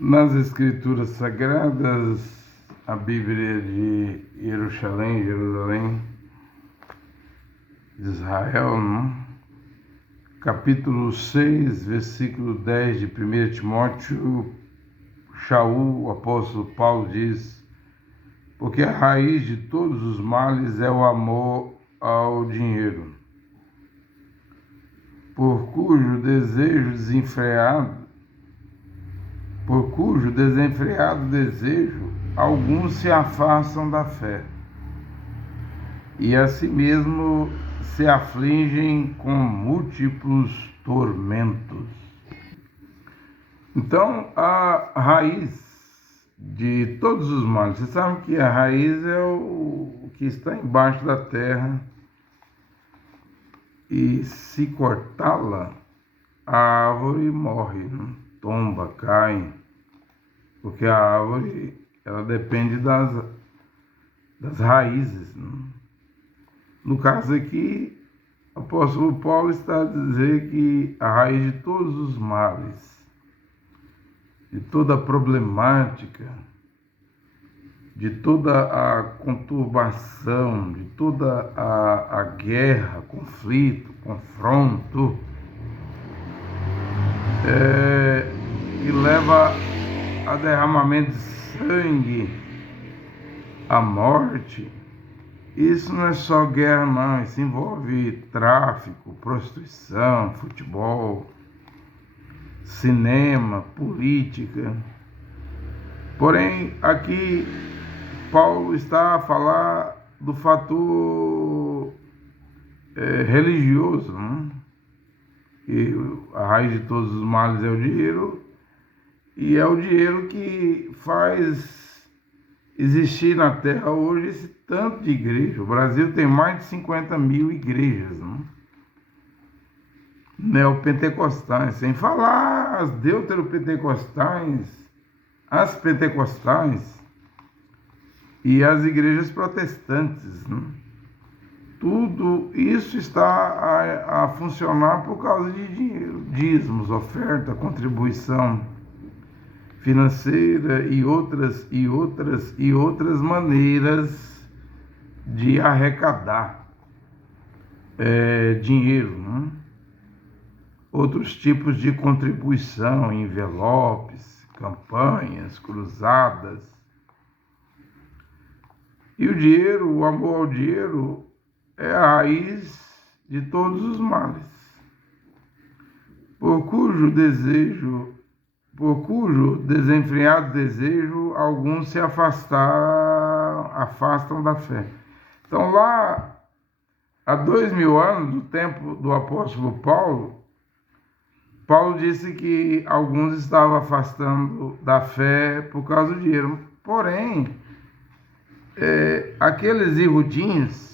Nas Escrituras Sagradas, a Bíblia de Jerusalém, de Israel, não? Capítulo 6, versículo 10 de 1 Timóteo, Shaul, o apóstolo Paulo diz: porque a raiz de todos os males é o amor ao dinheiro, por cujo desenfreado desejo, alguns se afastam da fé e a si mesmo se afligem com múltiplos tormentos. Então, a raiz de todos os males, você sabe que a raiz é o que está embaixo da terra, e se cortá-la, a árvore morre, né? Tomba, cai, porque a árvore ela depende das raízes, né? No caso aqui, o apóstolo Paulo está a dizer que a raiz de todos os males, de toda a problemática, de toda a conturbação, de toda a guerra, conflito, confronto, que leva a derramamento de sangue, a morte. Isso não é só guerra, não. Isso envolve tráfico, prostituição, futebol, cinema, política. Porém, aqui Paulo está a falar do fator religioso, né? Que a raiz de todos os males é o dinheiro, e é o dinheiro que faz existir na Terra hoje esse tanto de igreja. O Brasil tem mais de 50 mil igrejas, né? Neopentecostais, sem falar as deuteropentecostais, as pentecostais e as igrejas protestantes, né? Tudo isso está a funcionar por causa de dinheiro, dízimos, oferta, contribuição financeira e outras maneiras de arrecadar dinheiro, né? Outros tipos de contribuição, envelopes, campanhas, cruzadas. E o dinheiro, o amor ao dinheiro, é a raiz de todos os males, por cujo desenfreado desejo, alguns se afastam da fé. Então, lá, há 2000 anos, do tempo do apóstolo Paulo disse que alguns estavam afastando da fé por causa do dinheiro. Porém, aqueles irudinhos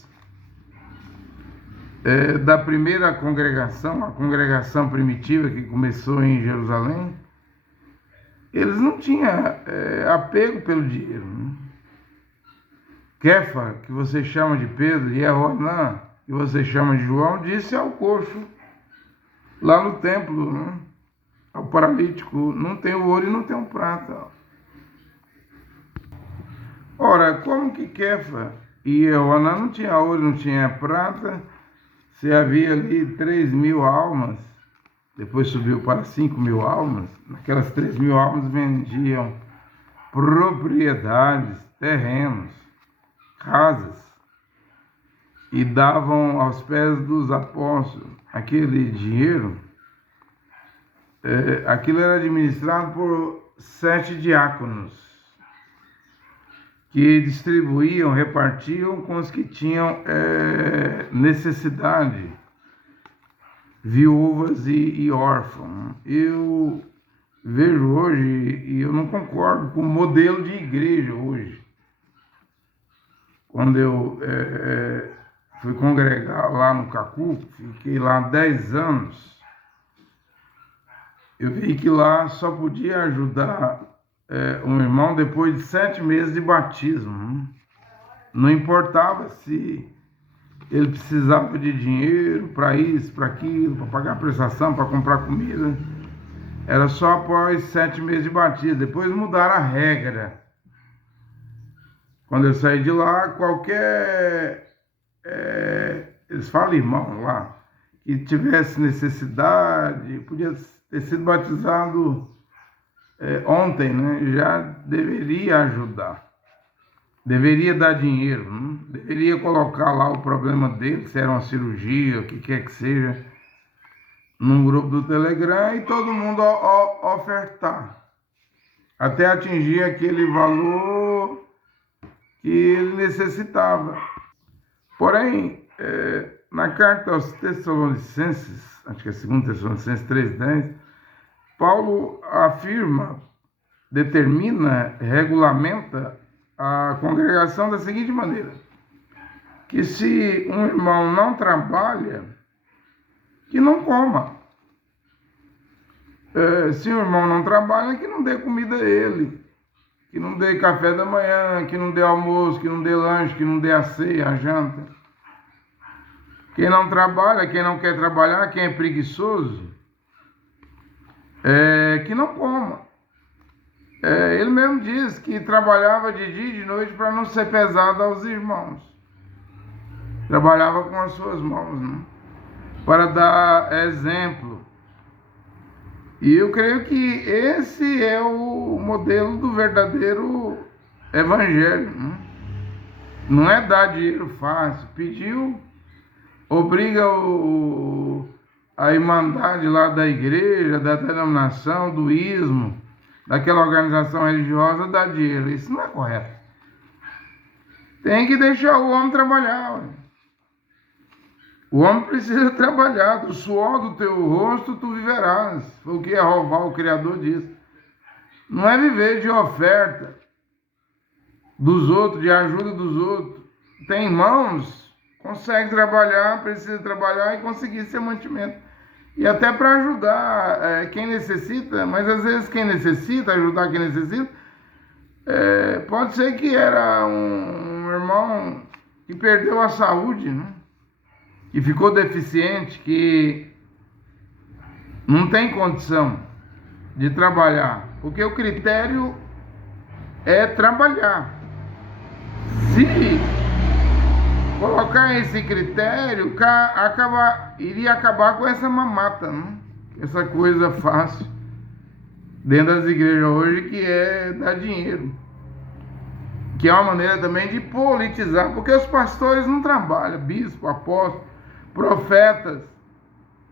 da primeira congregação, a congregação primitiva que começou em Jerusalém, eles não tinham apego pelo dinheiro, né? Kefa, que você chama de Pedro, e Yohanan, que você chama de João, disse ao coxo lá no templo, né? Ao paralítico: não tem ouro e não tem prata. Ora, como que Kefa e Yohanan não tinha ouro, não tinha prata, se havia ali 3.000 almas, depois subiu para 5.000 almas? Naquelas 3.000 almas vendiam propriedades, terrenos, casas, e davam aos pés dos apóstolos. Aquele dinheiro, aquilo era administrado por 7 diáconos, que distribuíam, repartiam com os que tinham necessidade, viúvas e órfãos. Eu vejo hoje, e eu não concordo com o modelo de igreja hoje. Quando eu fui congregar lá no Cacu, fiquei lá 10 anos, eu vi que lá só podia ajudar um irmão depois de 7 meses de batismo, né? Não importava se ele precisava de dinheiro para isso, para aquilo, para pagar a prestação, para comprar comida. era só após 7 meses de batismo. Depois mudaram a regra. Quando eu saí de lá, eles falam irmão lá, que tivesse necessidade, podia ter sido batizado ontem, né? Já deveria ajudar. Deveria dar dinheiro, né? Deveria colocar lá o problema dele, se era uma cirurgia, o que quer que seja, num grupo do Telegram e todo mundo ofertar, até atingir aquele valor que ele necessitava. Porém, na carta aos Tessalonicenses, acho que é 2 Tessalonicenses 3,10, Paulo afirma, determina, regulamenta a congregação da seguinte maneira: que se um irmão não trabalha, que não coma. Se um irmão não trabalha, que não dê comida a ele, que não dê café da manhã, que não dê almoço, que não dê lanche, que não dê a ceia, a janta. Quem não trabalha, quem não quer trabalhar, quem é preguiçoso, que não coma. Ele mesmo diz que trabalhava de dia e de noite para não ser pesado aos irmãos. Trabalhava com as suas mãos, né? Para dar exemplo. E eu creio que esse é o modelo do verdadeiro evangelho, né? Não é dar dinheiro fácil. Pediu, obriga a irmandade lá da igreja, da denominação, do ismo, daquela organização religiosa a dar dinheiro. Isso não é correto. Tem que deixar o homem trabalhar. Ué. O homem precisa trabalhar. Do suor do teu rosto tu viverás. Foi o que Jeová, o Criador, disse. Não é viver de oferta dos outros, de ajuda dos outros. Tem irmãos, consegue trabalhar, precisa trabalhar e conseguir seu mantimento. E até para ajudar quem necessita, mas às vezes quem necessita, ajudar quem necessita, pode ser que era um irmão que perdeu a saúde, né? Que ficou deficiente, que não tem condição de trabalhar, porque o critério é trabalhar. Se colocar esse critério, iria acabar com essa mamata, né? Essa coisa fácil dentro das igrejas hoje, que é dar dinheiro, que é uma maneira também de politizar, porque os pastores não trabalham, bispo, apóstolo, profetas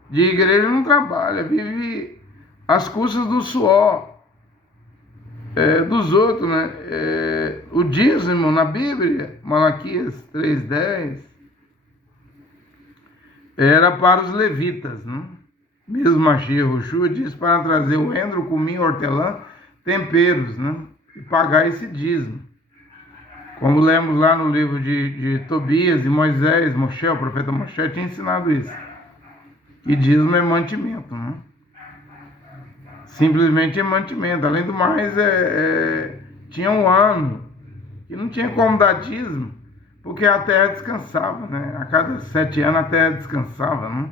de igreja não trabalham, vive às custas do suor dos outros, né? O dízimo na Bíblia, Malaquias 3,10, era para os levitas, né? Mesmo Mashiach diz para trazer o endro, o cominho, o hortelã, temperos, né? E pagar esse dízimo. Como lemos lá no livro de Tobias e Moisés, Moshe, o profeta Moshe, tinha ensinado isso. E dízimo é mantimento, né? Simplesmente é mantimento. Além do mais, tinha um ano que não tinha como dar dízimo, porque a terra descansava, né? A cada 7 anos a terra descansava, né?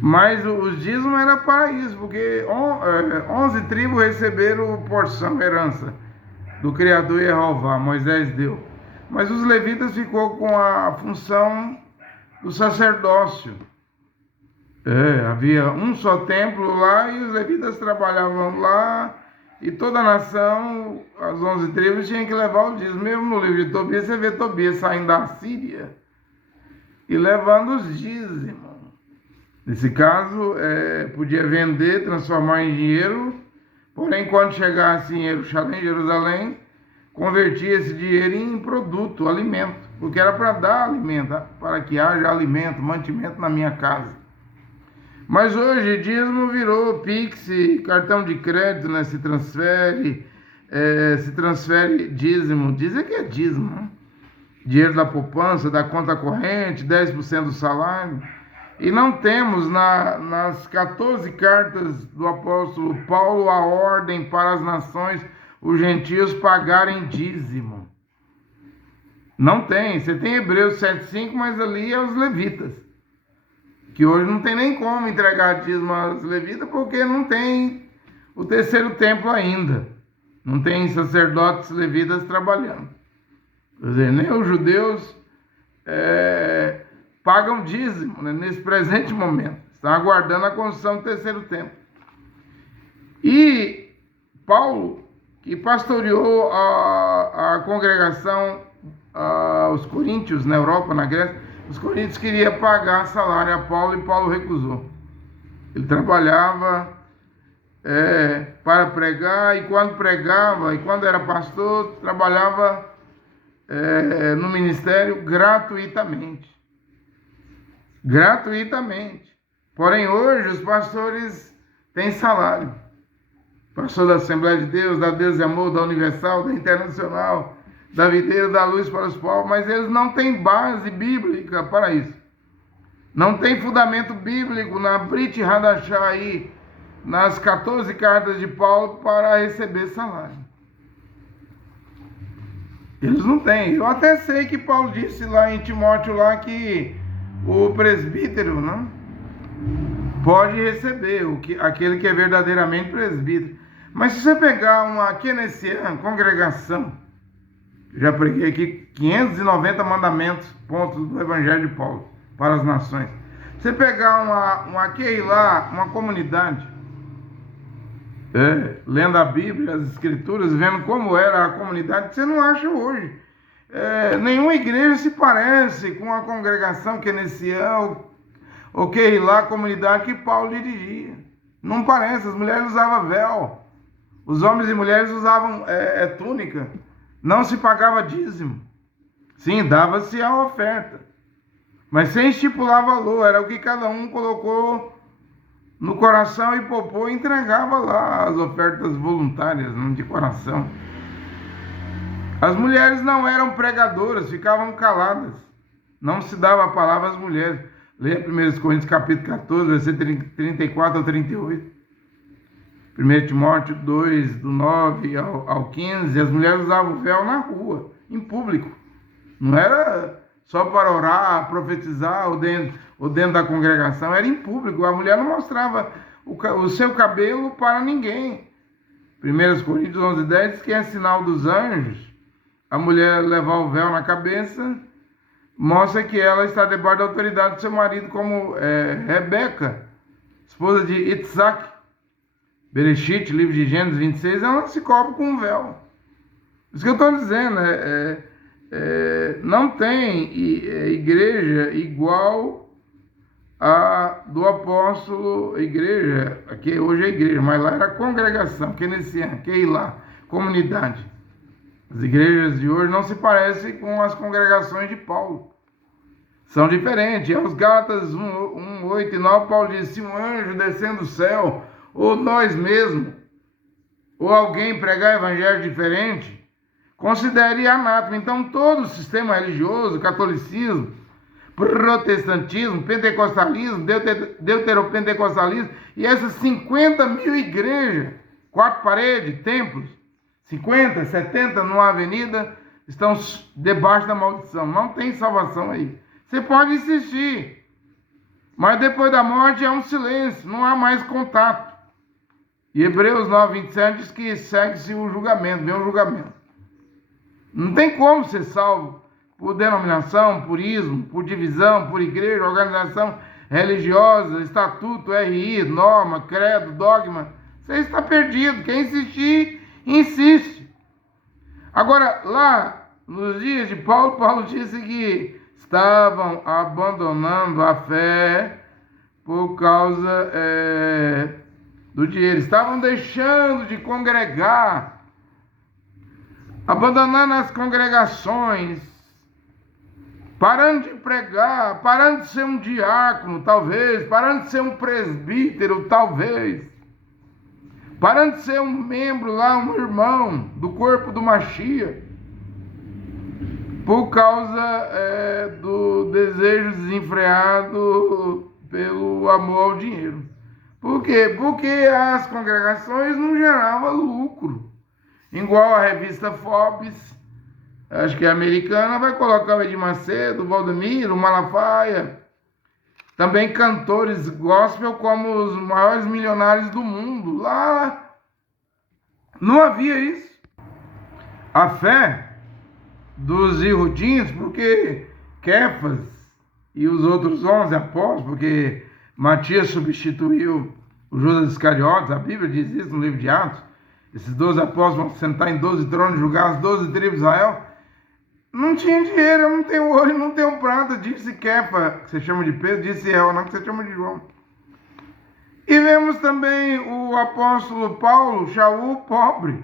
Mas os dízimos era para isso, porque 11 tribos receberam porção, herança do Criador Jeová, Moisés deu. Mas os levitas ficou com a função do sacerdócio. Havia um só templo lá e os levitas trabalhavam lá, e toda a nação, as 11 tribos, tinham que levar o dízimo. Mesmo no livro de Tobias, você vê Tobias saindo da Síria e levando os dízimos. Nesse caso, podia vender, transformar em dinheiro, porém, quando chegasse em Jerusalém, convertia esse dinheiro em produto, alimento, porque era para dar alimento, para que haja alimento, mantimento na minha casa. Mas hoje, dízimo virou Pix, cartão de crédito, né? Se transfere dízimo. Dizem que é dízimo, né? Dinheiro da poupança, da conta corrente, 10% do salário. E não temos nas 14 cartas do apóstolo Paulo a ordem para as nações, os gentios, pagarem dízimo. Não tem. Você tem Hebreus 7,5, mas ali é os levitas que hoje não tem nem como entregar dízimo aos levitas, porque não tem o terceiro templo ainda. Não tem sacerdotes levitas trabalhando. Quer dizer, nem os judeus pagam dízimo, né, nesse presente momento. Estão aguardando a construção do terceiro templo. E Paulo, que pastoreou a congregação, os coríntios na Europa, na Grécia, os coríntios queriam pagar salário a Paulo e Paulo recusou. Ele trabalhava para pregar, e quando pregava, e quando era pastor, trabalhava no ministério gratuitamente. Gratuitamente. Porém, hoje os pastores têm salário. Pastor da Assembleia de Deus, da Deus e Amor, da Universal, da Internacional, da Videira, da Luz para os Povos, mas eles não têm base bíblica para isso. Não tem fundamento bíblico na Brit Hadashah aí, nas 14 cartas de Paulo, para receber salário. Eles não têm. Eu até sei que Paulo disse lá em Timóteo lá que o presbítero, né, pode receber, aquele que é verdadeiramente presbítero. Mas se você pegar uma Kenencian, congregação, já preguei aqui 590 mandamentos, pontos do Evangelho de Paulo para as nações. Se você pegar uma Keilah, uma comunidade, lendo a Bíblia, as Escrituras, vendo como era a comunidade, você não acha hoje. Nenhuma igreja se parece com a congregação Kenencian ou Keilah, a comunidade que Paulo dirigia. Não parece, as mulheres usavam véu. Os homens e mulheres usavam túnica. Não se pagava dízimo. Sim, dava-se a oferta. Mas sem estipular valor. Era o que cada um colocou no coração e poupou e entregava lá as ofertas voluntárias, não de coração. As mulheres não eram pregadoras, ficavam caladas. Não se dava a palavra às mulheres. Leia 1 Coríntios capítulo 14, versículo 34 ao 38. 1 Timóteo 2, do 9 ao 15, as mulheres usavam véu na rua, em público. Não era só para orar, profetizar ou dentro da congregação, era em público. A mulher não mostrava o seu cabelo para ninguém. 1 Coríntios 11, 10 diz que é sinal dos anjos. A mulher levar o véu na cabeça mostra que ela está debaixo da autoridade do seu marido, como Rebeca, esposa de Isaac. Bereshit, livro de Gênesis 26, ela se cobre com um véu. Isso que eu estou dizendo, não tem igreja igual a do apóstolo, igreja, que hoje é igreja, mas lá era congregação, Kenencian, Keilah, comunidade. As igrejas de hoje não se parecem com as congregações de Paulo. São diferentes. Aos Gálatas 1, 8 e 9, Paulo diz: se um anjo descendo do céu, ou nós mesmos, ou alguém pregar evangelho diferente, considere anátema. Então, todo o sistema religioso, catolicismo, protestantismo, pentecostalismo, deuteropentecostalismo, e essas 50 mil igrejas, 4 paredes, templos, 50, 70 numa avenida, estão debaixo da maldição. Não tem salvação aí. Você pode insistir, mas depois da morte é um silêncio, não há mais contato. E Hebreus 9, 27 diz que segue-se o julgamento, vem o julgamento. Não tem como ser salvo por denominação, por ismo, por divisão, por igreja, organização religiosa, estatuto, RI, norma, credo, dogma. Você está perdido. Quem insistir, insiste. Agora, lá nos dias de Paulo, Paulo disse que estavam abandonando a fé por causa do dinheiro. Estavam deixando de congregar, abandonando as congregações, parando de pregar, parando de ser um diácono, talvez, parando de ser um presbítero, talvez, parando de ser um membro lá, um irmão do corpo do Mashiach, por causa do desejo desenfreado pelo amor ao dinheiro. Por quê? Porque as congregações não geravam lucro. Igual a revista Forbes, acho que é americana, vai colocar o Edir Macedo, o Valdemiro, o Malafaia, também cantores gospel como os maiores milionários do mundo. Lá não havia isso. A fé dos Yehudins, porque Kefas e os outros 11 apóstolos, porque Matias substituiu o Judas Iscariotes, a Bíblia diz isso no livro de Atos, esses 12 apóstolos vão sentar em 12 tronos, julgar as 12 tribos de Israel. Não tinha dinheiro, eu não tenho ouro, não tenho prata, disse Kefa, que você chama de Pedro, disse não, que você chama de João. E vemos também o apóstolo Paulo, Shaul, pobre,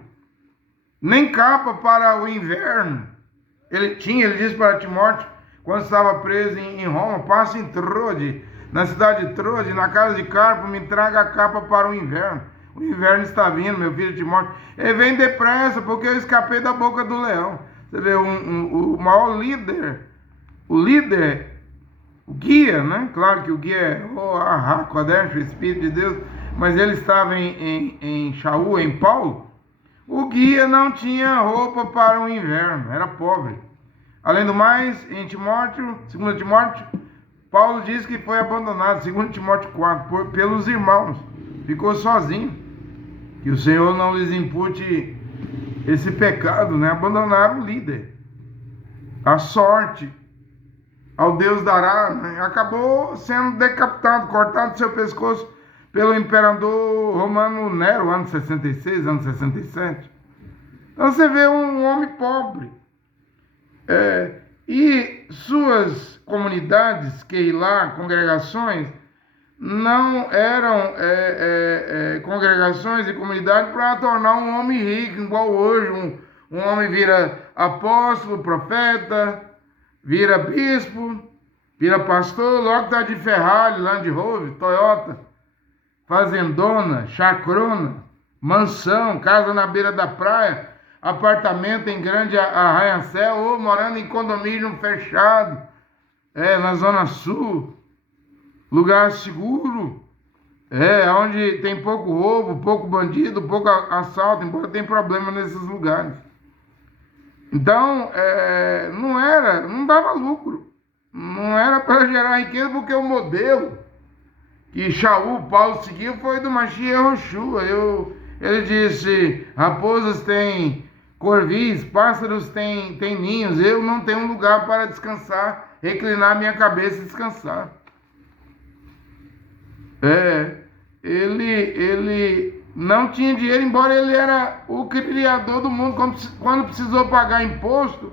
nem capa para o inverno. Ele disse para Timóteo, quando estava preso em Roma, passe em Trode, na cidade de Trode, na casa de Carpo, me traga a capa para o inverno. O inverno está vindo, meu filho Timóteo. Ele vem depressa, porque eu escapei da boca do leão. Você vê, o maior líder, o guia, né? Claro que o guia é o Kodesh, o Espírito de Deus, mas ele estava em Shaul, em Paulo. O guia não tinha roupa para o inverno, era pobre. Além do mais, em Timóteo, 2 Timóteo, Paulo diz que foi abandonado, 2 Timóteo 4, pelos irmãos. Ficou sozinho. Que o Senhor não lhes impute esse pecado, né? Abandonaram o líder. A sorte, ao Deus dará, né? Acabou sendo decapitado, cortado seu pescoço pelo imperador romano Nero, ano 66, ano 67. Então você vê um homem pobre. E suas comunidades, Keilah, congregações, não eram congregações e comunidades para tornar um homem rico, igual hoje. Um homem vira apóstolo, profeta, vira bispo, vira pastor, logo está de Ferrari, Land Rover, Toyota, fazendona, chacrona, mansão, casa na beira da praia, apartamento em grande arranha-céu, ou morando em condomínio fechado, na Zona Sul, lugar seguro, onde tem pouco roubo, pouco bandido, pouco assalto, embora tenha problema nesses lugares. Então, não dava lucro, não era para gerar riqueza, porque o modelo que Shaul, Paulo seguiu foi do Mashiach Yoshua. Ele disse, raposas têm corvis, pássaros têm ninhos, eu não tenho um lugar para descansar, reclinar minha cabeça e descansar. Ele não tinha dinheiro, embora ele era o criador do mundo. Quando precisou pagar imposto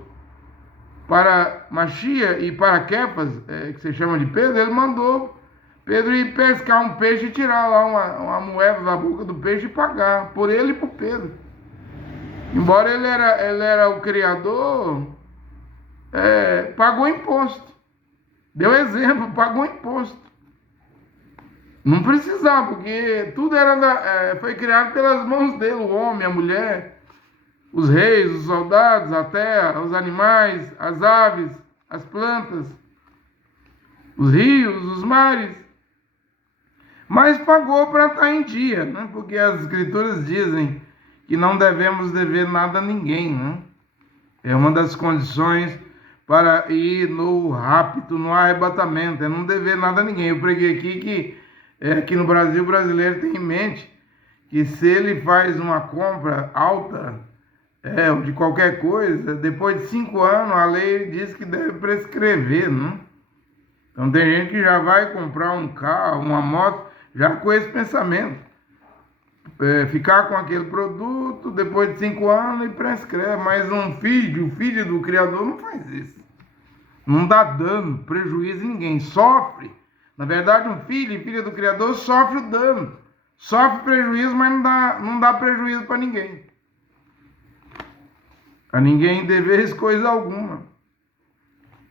para Mashiach e para Kefas, que se chama de Pedro, ele mandou Pedro ir pescar um peixe e tirar lá uma moeda da boca do peixe e pagar, por ele e por Pedro. Embora ele era o criador, pagou imposto. Deu exemplo, pagou imposto. Não precisava, porque tudo foi criado pelas mãos dele, o homem, a mulher, os reis, os soldados, a terra, os animais, as aves, as plantas, os rios, os mares. Mas pagou para estar em dia, né? Porque as escrituras dizem que não devemos dever nada a ninguém, né? É uma das condições para ir no rapto, no arrebatamento, é não dever nada a ninguém. Eu preguei aqui que aqui no Brasil, o brasileiro tem em mente que se ele faz uma compra alta ou de qualquer coisa, depois de 5 anos a lei diz que deve prescrever, né? Então tem gente que já vai comprar um carro, uma moto, já com esse pensamento. Ficar com aquele produto depois de 5 anos e prescreve, mas o filho do Criador não faz isso. Não dá dano, prejuízo em ninguém, sofre. Na verdade, um filho e filha do Criador sofre o dano, sofre prejuízo, mas não dá prejuízo para ninguém. A ninguém deveres coisa alguma.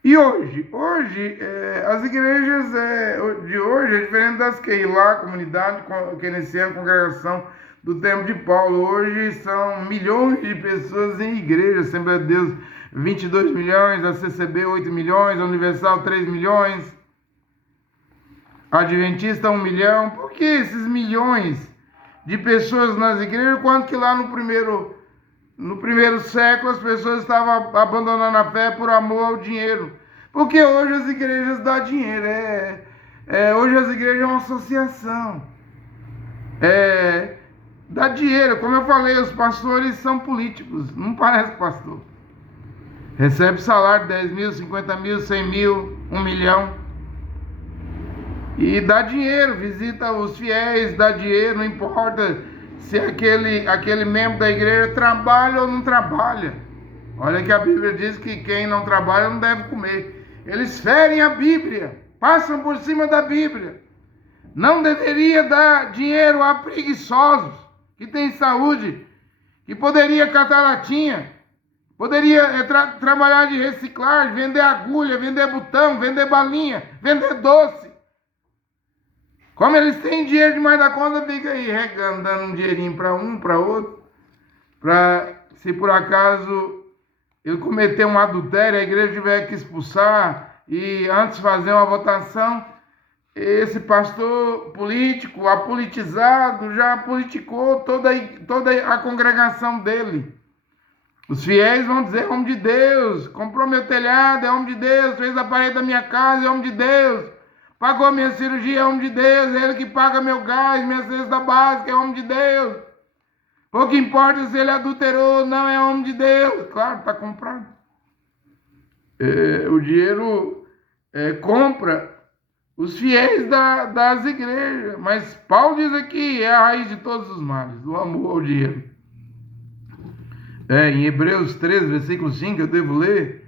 E hoje as igrejas de hoje é diferente das Keilah, comunidade keynesiana, congregação do tempo de Paulo. Hoje são milhões de pessoas em igreja, Assembleia de Deus 22 milhões, a CCB 8 milhões, a Universal 3 milhões, Adventista 1 milhão. Por que esses milhões de pessoas nas igrejas, quanto que lá no primeiro século as pessoas estavam abandonando a fé por amor ao dinheiro? Porque hoje as igrejas dão dinheiro. Hoje as igrejas é uma associação. Dá dinheiro, como eu falei, os pastores são políticos, não parece pastor. Recebe salário de 10 mil, 50 mil, 100 mil, 1 milhão. E dá dinheiro, visita os fiéis, dá dinheiro, não importa se aquele membro da igreja trabalha ou não trabalha. Olha que a Bíblia diz que quem não trabalha não deve comer. Eles ferem a Bíblia, passam por cima da Bíblia. Não deveria dar dinheiro a preguiçosos, que têm saúde, que poderia catar latinha, poderia trabalhar de reciclagem, vender agulha, vender botão, vender balinha, vender doce. Como eles têm dinheiro demais da conta, fica aí regando, dando um dinheirinho para um, para outro, para se por acaso ele cometer um adultério, a igreja tiver que expulsar e antes fazer uma votação, esse pastor político, apolitizado, já politicou toda a congregação dele. Os fiéis vão dizer, homem de Deus, comprou meu telhado, é homem de Deus, fez a parede da minha casa, é homem de Deus, pagou minha cirurgia, é homem de Deus, é ele que paga meu gás, minha cesta básica, é homem de Deus. Pouco importa se ele adulterou, não é homem de Deus. Claro, está comprado. O dinheiro compra os fiéis das igrejas. Mas Paulo diz aqui, é a raiz de todos os males, o amor ao dinheiro. Em Hebreus 13, versículo 5, eu devo ler.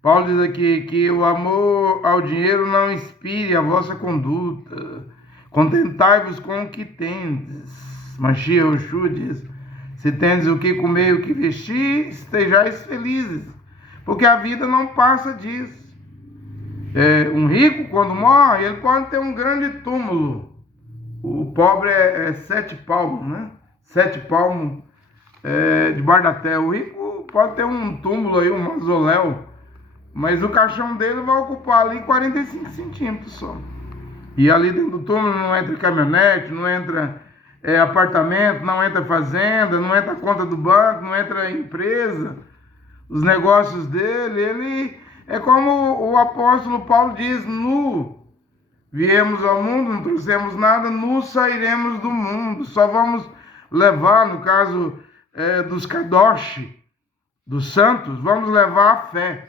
Paulo diz aqui que o amor ao dinheiro não inspire a vossa conduta. Contentai-vos com o que tendes. Mashiach Yoshua diz, se tendes o que comer e o que vestir, estejais felizes, porque a vida não passa disso. Um rico, quando morre, ele pode ter um grande túmulo. O pobre é 7 palmos, né? 7 palmos debaixo da terra. O rico pode ter um túmulo aí, um mausoléu, mas o caixão dele vai ocupar ali 45 centímetros só. E ali dentro do túmulo não entra caminhonete, não entra apartamento, não entra fazenda, não entra conta do banco, não entra empresa. Os negócios dele, ele é como o apóstolo Paulo diz, nu viemos ao mundo, não trouxemos nada, nu sairemos do mundo. Só vamos levar, no caso dos kadosh, dos santos, vamos levar a fé.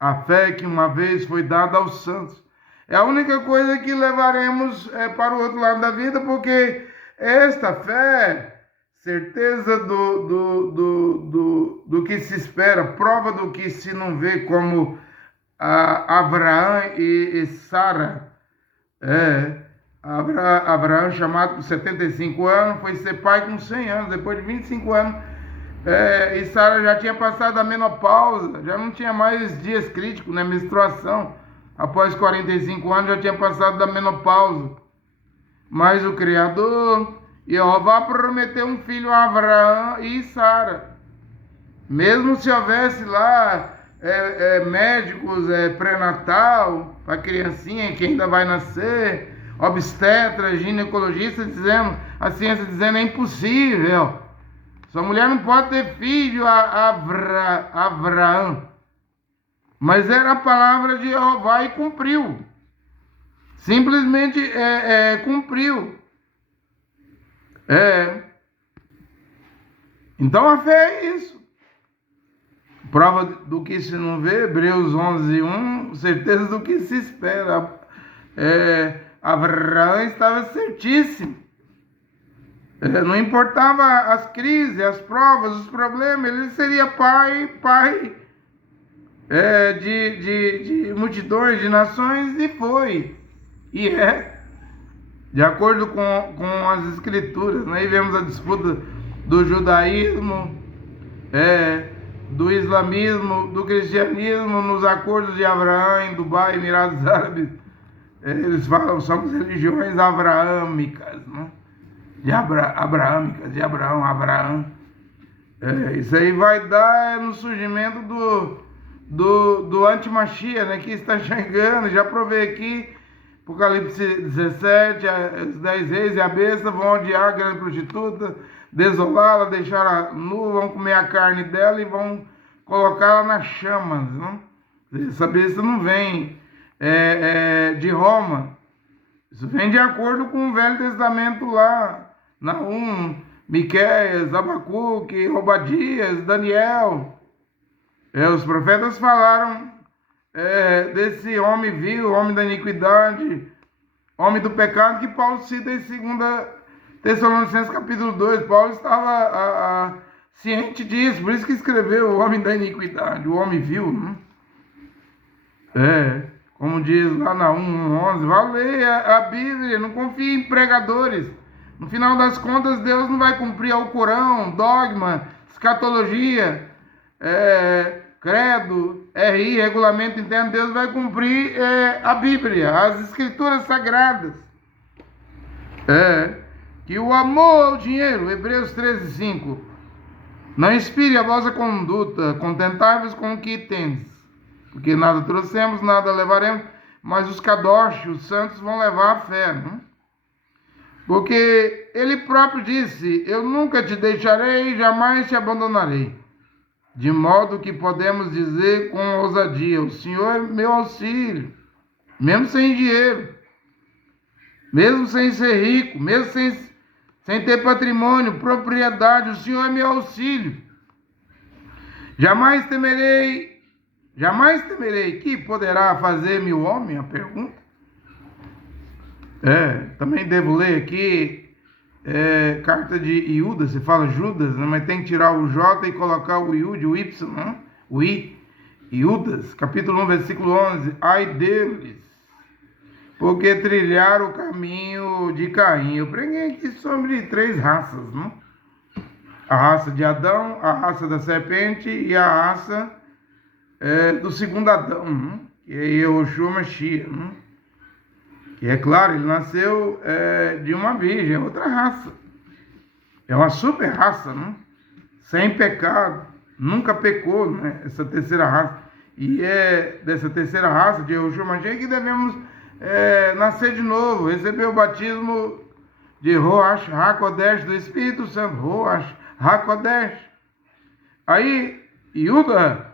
A fé que uma vez foi dada aos santos. É a única coisa que levaremos para o outro lado da vida, porque esta fé, certeza do que se espera, prova do que se não vê, como Abraão e Sara. Abraão, chamado com 75 anos, foi ser pai com 100 anos, depois de 25 anos. E Sara já tinha passado a menopausa, já não tinha mais dias críticos, né, menstruação. Após 45 anos já tinha passado da menopausa. Mas o Criador, Jeová, prometeu um filho a Abraão e Sara. Mesmo se houvesse lá médicos pré-natal, para a criancinha que ainda vai nascer, obstetra, ginecologista, dizendo, a ciência dizendo é impossível. Sua mulher não pode ter filho a Abraão. Mas era a palavra de Jeová e cumpriu. Simplesmente cumpriu. Então a fé é isso. Prova do que se não vê, Hebreus 11:1, certeza do que se espera. Abraão estava certíssimo. Não importava as crises, as provas, os problemas, ele seria pai de multidões, de nações, e foi. E de acordo com as escrituras, né? E vemos a disputa do judaísmo, do islamismo, do cristianismo, nos acordos de Abraão, em Dubai, Emirados Árabes. Eles falam, somos religiões abraâmicas, né? Abraâmicas, de Abraão. Isso aí vai dar no surgimento do anti-Machia, né, que está chegando. Já provei aqui, Apocalipse 17, os 10 reis e a besta vão odiar a grande prostituta, desolá-la, deixá-la nua, vão comer a carne dela e vão colocá-la nas chamas, né? Essa besta não vem de Roma, Isso vem de acordo com o Velho Testamento lá, Naum, Miqueias, Abacuque, Obadias, Daniel. Os profetas falaram desse homem vil, homem da iniquidade, homem do pecado, que Paulo cita em 2 Tessalonicenses capítulo 2. Paulo estava ciente disso, por isso que escreveu o homem da iniquidade, o homem vil, né? Como diz lá na 1:11, vá ler a Bíblia, não confie em pregadores. No final das contas, Deus não vai cumprir o Corão, dogma, escatologia, credo, RI, regulamento interno. Deus vai cumprir a Bíblia, as escrituras sagradas. Que o amor ao dinheiro, Hebreus 13:5, não inspire a vossa conduta, contentáveis com o que tendes, porque nada trouxemos, nada levaremos, mas os kadosh, os santos, vão levar a fé, né? Porque ele próprio disse: eu nunca te deixarei, jamais te abandonarei. De modo que podemos dizer com ousadia: o Senhor é meu auxílio, mesmo sem dinheiro, mesmo sem ser rico, mesmo sem ter patrimônio, propriedade, o Senhor é meu auxílio. Jamais temerei, que poderá fazer-me o homem? A pergunta. Também devo ler aqui, carta de Iuda, se fala Judas, né? Mas tem que tirar o J e colocar o Iud, o Y, né? O I. Iudas, capítulo 1, versículo 11. Ai deles, porque trilharam o caminho de Caim. Eu preguei aqui sobre 3 raças, né? A raça de Adão, a raça da serpente e a raça do segundo Adão, né? Que é Yehoshua Mashiach, né? E é claro, ele nasceu de uma virgem, é outra raça. É uma super raça, né? Sem pecado, nunca pecou, né? Essa terceira raça. E é dessa terceira raça, de Yehoshua Mashiach, que devemos nascer de novo, receber o batismo de Roach HaKodesh, do Espírito Santo. Roach HaKodesh. Aí, Iuda,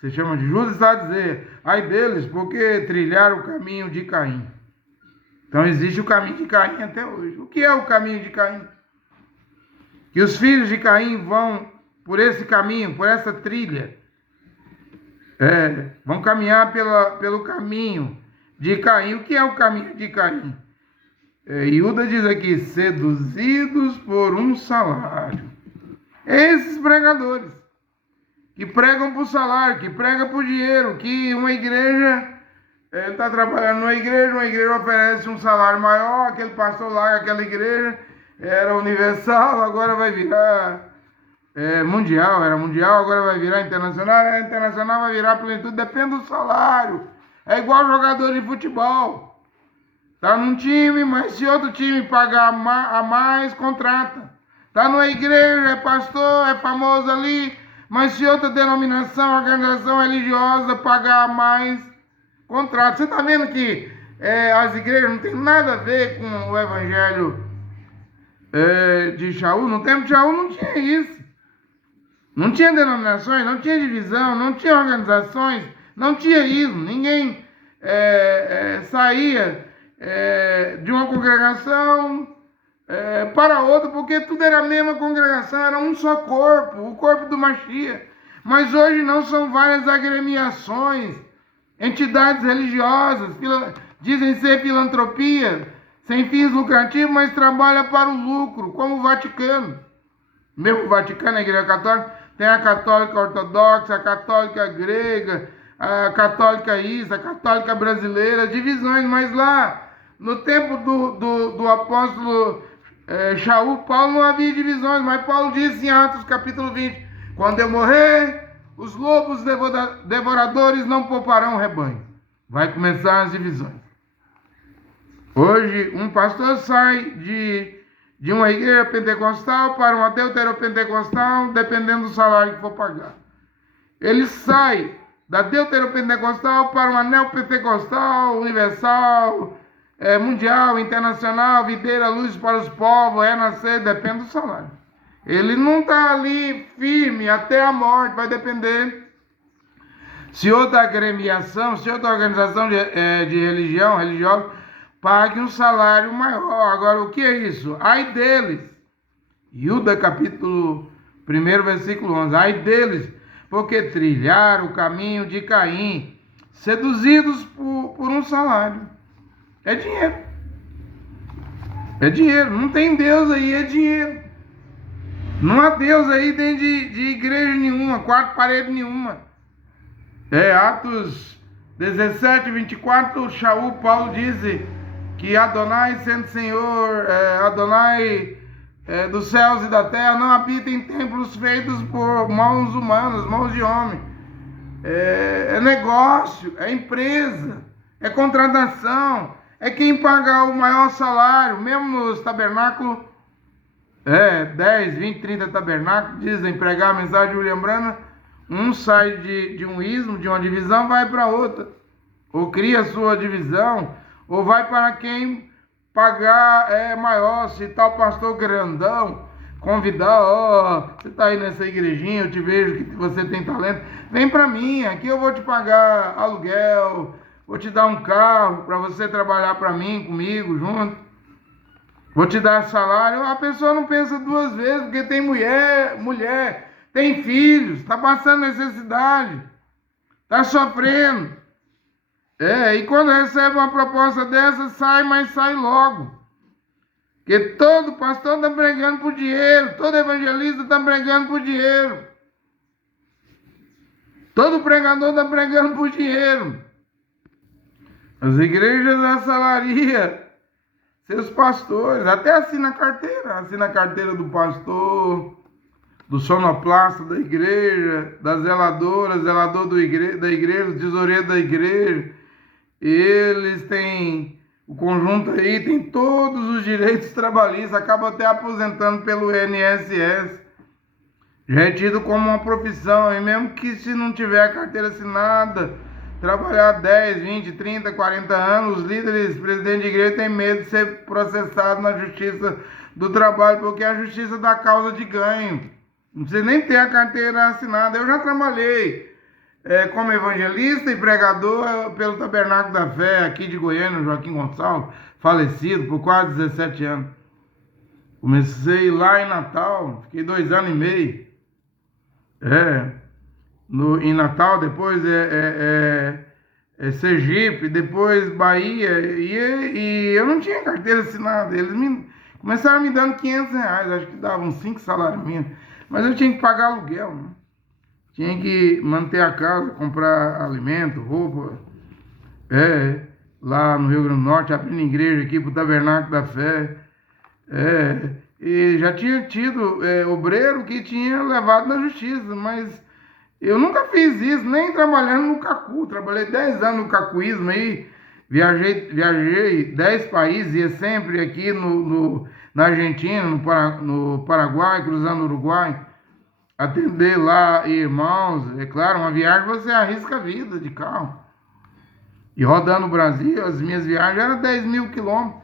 se chama de Judas, está a dizer: ai deles, porque trilharam o caminho de Caim. Então existe o caminho de Caim até hoje. O que é o caminho de Caim? Que os filhos de Caim vão por esse caminho, por essa trilha. Vão caminhar pelo caminho de Caim. O que é o caminho de Caim? Iuda diz aqui: seduzidos por um salário. Esses pregadores que pregam por salário, que pregam por dinheiro, que uma igreja está trabalhando uma igreja oferece um salário maior, aquele pastor larga aquela igreja, era universal, agora vai virar mundial, era mundial, agora vai virar internacional, era internacional, vai virar plenitude, depende do salário. É igual jogador de futebol. Tá num time, mas se outro time pagar a mais, contrata. Tá numa igreja, é pastor, é famoso ali, mas se outra denominação, organização religiosa pagar a mais, contrato. Você está vendo que as igrejas não tem nada a ver com o evangelho de Shaul? No tempo de Shaul não tinha isso. Não tinha denominações, não tinha divisão, não tinha organizações, não tinha ismo. Ninguém saía de uma congregação para outra, porque tudo era a mesma congregação, era um só corpo, o corpo do Mashiach. Mas hoje não, são várias agremiações, entidades religiosas, dizem ser filantropia, sem fins lucrativos, mas trabalham para o lucro, como o Vaticano. Mesmo o Vaticano, a Igreja Católica, tem a católica ortodoxa, a católica grega, a católica isso, a católica brasileira, divisões, mas lá, no tempo do apóstolo Shaul, Paulo, não havia divisões, mas Paulo disse em Atos capítulo 20, quando eu morrer, os lobos devoradores não pouparão o rebanho. Vai começar as divisões. Hoje, um pastor sai de uma igreja pentecostal para uma deuteropentecostal, dependendo do salário que for pagar. Ele sai da deuteropentecostal para uma neopentecostal, universal, mundial, internacional, videira, luz para os povos, renascer, depende do salário. Ele não está ali firme até a morte, vai depender. Se outra agremiação, se outra organização de religião, religiosa, pague um salário maior. Agora, o que é isso? Ai deles. Judá, capítulo 1, versículo 11. Ai deles, porque trilharam o caminho de Caim, seduzidos por um salário. É dinheiro. É dinheiro. Não tem Deus aí, é dinheiro. Não há Deus aí dentro de igreja nenhuma, quatro paredes nenhuma. Atos 17, 24, Shaul, Paulo diz que Adonai, sendo Senhor, Adonai dos céus e da terra, não habita em templos feitos por mãos humanas, mãos de homem. É negócio, é empresa, é contratação, é quem paga o maior salário, mesmo nos tabernáculos, 10, 20, 30 tabernáculos, dizem pregar a mensagem de William Branham, um sai de um ismo, de uma divisão, vai para outra, ou cria sua divisão, ou vai para quem pagar maior. Se tal pastor grandão convidar, você está aí nessa igrejinha, eu te vejo que você tem talento, vem para mim, aqui eu vou te pagar aluguel, vou te dar um carro para você trabalhar para mim, comigo, junto, vou te dar salário. A pessoa não pensa duas vezes, porque tem mulher, tem filhos, está passando necessidade, está sofrendo. E quando recebe uma proposta dessa, sai, mas sai logo. Porque todo pastor está pregando por dinheiro, todo evangelista está pregando por dinheiro. Todo pregador está pregando por dinheiro. As igrejas assalariam seus pastores, até assina a carteira do pastor, do sonoplasta da igreja, da zeladora, zelador da igreja, tesoureiro da igreja. Eles têm, o conjunto aí tem todos os direitos trabalhistas, acaba até aposentando pelo INSS. Já é tido como uma profissão, e mesmo que se não tiver a carteira assinada, trabalhar 10, 20, 30, 40 anos, os líderes, presidentes de igreja têm medo de ser processados na justiça do trabalho, porque é a justiça dá causa de ganho. Não precisa nem ter a carteira assinada. Eu já trabalhei como evangelista e pregador pelo Tabernáculo da Fé aqui de Goiânia, Joaquim Gonçalves, falecido por quase 17 anos. Comecei lá em Natal, fiquei 2 anos e meio. Em Natal, depois Sergipe, depois Bahia, e eu não tinha carteira assinada. Eles começaram me dando R$500, acho que davam 5 salários mínimos, mas eu tinha que pagar aluguel, né? Tinha que manter a casa, comprar alimento, roupa. Lá no Rio Grande do Norte, abrindo igreja aqui pro Tabernáculo da Fé. E já tinha tido obreiro que tinha levado na justiça, mas eu nunca fiz isso, nem trabalhando no cacu. Trabalhei 10 anos no cacuísmo aí, viajei 10 países, ia sempre aqui na Argentina, no Paraguai, cruzando o Uruguai, atender lá irmãos. É claro, uma viagem você arrisca a vida de carro. E rodando o Brasil, as minhas viagens eram 10 mil quilômetros.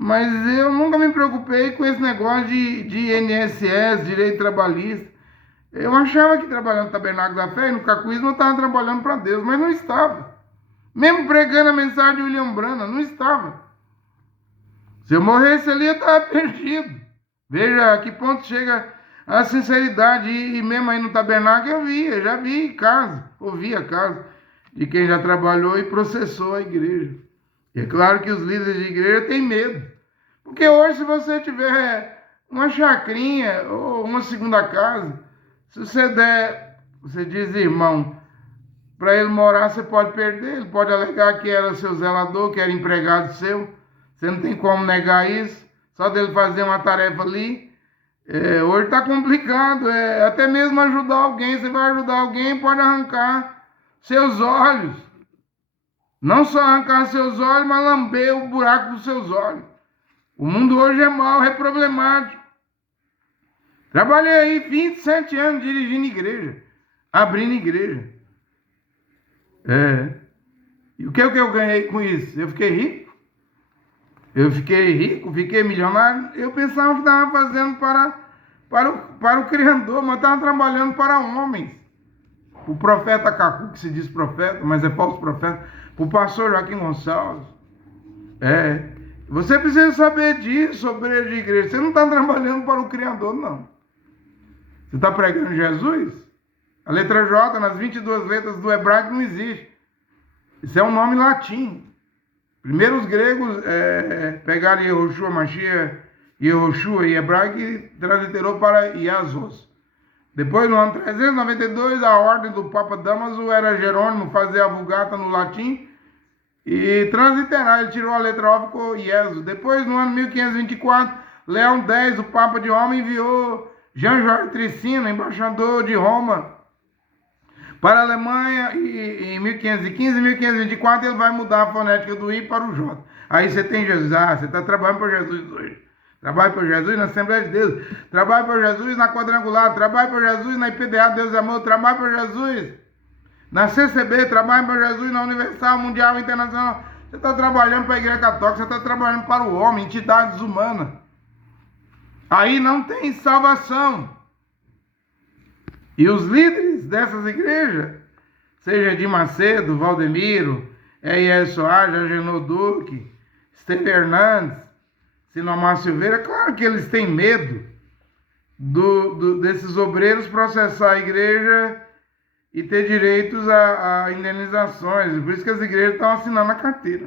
Mas eu nunca me preocupei com esse negócio de INSS, direito trabalhista. Eu achava que trabalhando no Tabernáculo da Fé e no cacuísmo eu estava trabalhando para Deus, mas não estava. Mesmo pregando a mensagem de William Branham, não estava. Se eu morresse ali, eu estava perdido. Veja a que ponto chega a sinceridade. E mesmo aí no tabernáculo eu já vi casos, ouvi a casos de quem já trabalhou e processou a igreja. E é claro que os líderes de igreja têm medo. Porque hoje, se você tiver uma chacrinha ou uma segunda casa, se você der, você diz, irmão, para ele morar, você pode perder. Ele pode alegar que era seu zelador, que era empregado seu. Você não tem como negar isso. Só dele fazer uma tarefa ali. Hoje está complicado. Até mesmo ajudar alguém. Você vai ajudar alguém, pode arrancar seus olhos. Não só arrancar seus olhos, mas lamber o buraco dos seus olhos. O mundo hoje é mau, é problemático. Trabalhei aí 27 anos dirigindo igreja, abrindo igreja. E o que eu ganhei com isso? Eu fiquei rico? Fiquei milionário. Eu pensava que estava fazendo para o Criador, mas estava trabalhando para homens. O profeta Cacu, que se diz profeta, mas é falso profeta. O pastor Joaquim Gonçalves. É, você precisa saber disso, obreiro de igreja. Você não está trabalhando para o Criador, não. Você está pregando Jesus? A letra J, nas 22 letras do hebraico, não existe. Isso é um nome latim. Primeiro os gregos pegaram Yehoshua, Mashiach, Yehoshua em hebraico e transliterou para Iazos. Depois, no ano 392, a ordem do Papa Damaso era Jerônimo fazer a Vulgata no latim e transliterar. Ele tirou a letra O e ficou Iesus. Depois, no ano 1524, Leão X, o Papa de Roma, enviou Jean-Georges Tricino, embaixador de Roma, para a Alemanha, e em 1515 e 1524 ele vai mudar a fonética do I para o J. Aí você tem Jesus. Ah, você está trabalhando para Jesus hoje. Trabalhe por Jesus na Assembleia de Deus. Trabalhe por Jesus na Quadrangular. Trabalhe por Jesus na IPDA Deus e Amor. Trabalhe por Jesus na CCB. Trabalhe por Jesus na Universal, Mundial, Internacional. Você está trabalhando para a Igreja Católica. Você está trabalhando para o homem, entidades humanas. Aí não tem salvação. E os líderes dessas igrejas, seja de Macedo, Valdemiro, E.R. Soares, Agenor Duque, Esteve Hernandes, Sinomar Silveira, claro que eles têm medo desses obreiros processar a igreja e ter direitos a indenizações. Por isso que as igrejas estão assinando a carteira.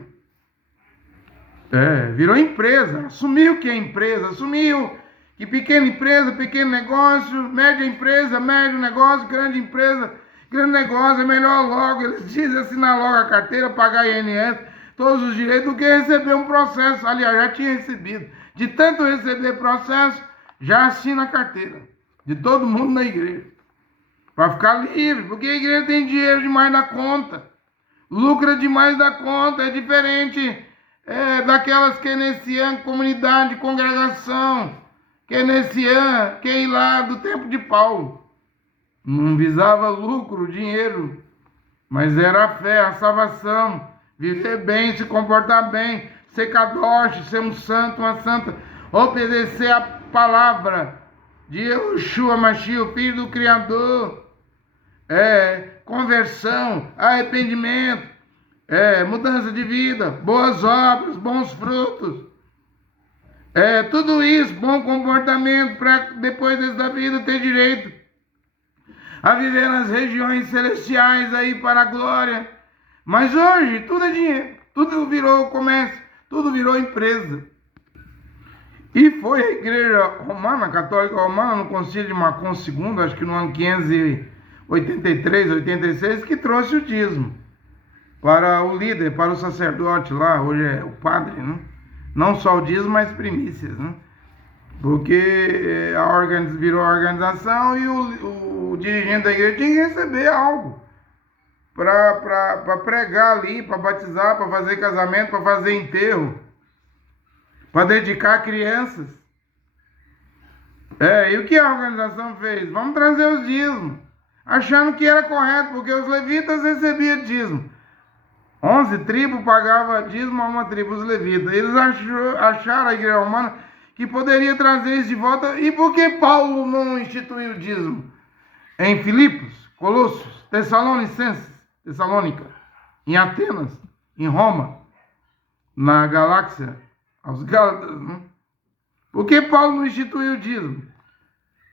Virou empresa. Assumiu que é empresa. Assumiu que pequena empresa, pequeno negócio, média empresa, médio negócio, grande empresa, grande negócio, é melhor logo. Eles dizem assinar logo a carteira, pagar INS, todos os direitos, do que receber um processo. Aliás, já tinha recebido. De tanto receber processo, já assina a carteira de todo mundo na igreja. Para ficar livre, porque a igreja tem dinheiro demais da conta. Lucra demais da conta. É diferente daquelas keynesian, comunidade, congregação. Keynesian, que lá do tempo de Paulo. Não visava lucro, dinheiro, mas era a fé, a salvação. Viver bem, se comportar bem, ser kadosh, ser um santo, uma santa, obedecer a palavra de Yehoshua Mashiach, o Filho do Criador, conversão, arrependimento, mudança de vida, boas obras, bons frutos, tudo isso, bom comportamento, para depois dessa vida ter direito a viver nas regiões celestiais aí para a glória. Mas hoje tudo é dinheiro, tudo virou comércio, tudo virou empresa. E foi a igreja romana, católica romana, no concílio de Macon II, acho que no ano 583, 86, que trouxe o dízimo para o líder, para o sacerdote lá, hoje é o padre, né? Não só o dízimo, mas primícias, né? Porque virou a organização e o dirigente da igreja tinha que receber algo para pregar ali, para batizar, para fazer casamento, para fazer enterro, para dedicar crianças. E o que a organização fez? Vamos trazer os dízimos, achando que era correto, porque os levitas recebiam dízimo. 11 tribos pagavam dízimo a uma tribo, os levitas. Eles acharam, a igreja romana, que poderia trazer isso de volta. E por que Paulo não instituiu o dízimo? Em Filipos, Colossos, Tessalônica, em Atenas, em Roma, na Galáxia, aos Gálatas, né? Por que Paulo não instituiu o dízimo?